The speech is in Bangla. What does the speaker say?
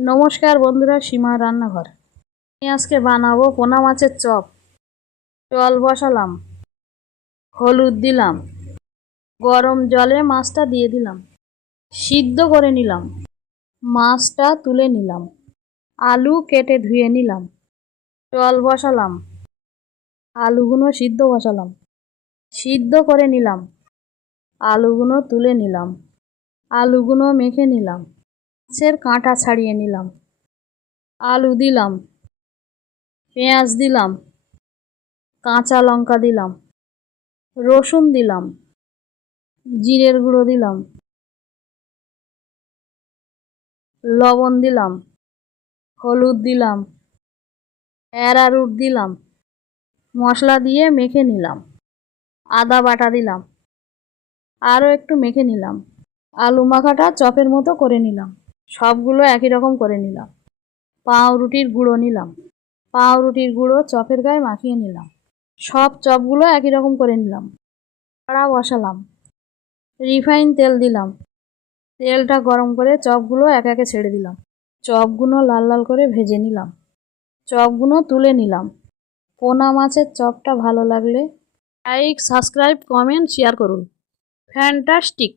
নমস্কার বন্ধুরা, সীমা রান্নাঘর। আমি আজকে বানাবো পোনা মাছের চপ। জল বসালাম, হলুদ দিলাম, গরম জলে মাছটা দিয়ে দিলাম, সিদ্ধ করে নিলাম, মাছটা তুলে নিলাম, আলু কেটে ধুয়ে নিলাম, জল বসালাম, আলুগুলো সিদ্ধ করে নিলাম, আলুগুলো তুলে নিলাম, আলুগুলো মেখে নিলাম, মাছের কাঁটা ছাড়িয়ে নিলাম, আলু দিলাম, পেঁয়াজ দিলাম, কাঁচা লঙ্কা দিলাম, রসুন দিলাম, জিরের গুঁড়ো দিলাম, লবণ দিলাম, হলুদ দিলাম, অ্যারারুট দিলাম, মশলা দিয়ে মেখে নিলাম, আদা বাটা দিলাম, আরও একটু মেখে নিলাম, আলু মাখাটা চপের মতো করে নিলাম, সবগুলো একই রকম করে নিলাম। পাউরুটির গুঁড়ো নিলাম, পাউরুটির গুঁড়ো চপের গায়ে মাখিয়ে নিলাম, সব চপগুলো একই রকম করে নিলাম। কড়া বসালাম, রিফাইন তেল দিলাম, তেলটা গরম করে চপগুলো এক একে ছেড়ে দিলাম, চপগুলো লাল লাল করে ভেজে নিলাম, চপগুলো তুলে নিলাম। পোনা মাছের চপটা ভালো লাগলে লাইক, সাবস্ক্রাইব, কমেন্ট, শেয়ার করুন। ফ্যান্টাস্টিক।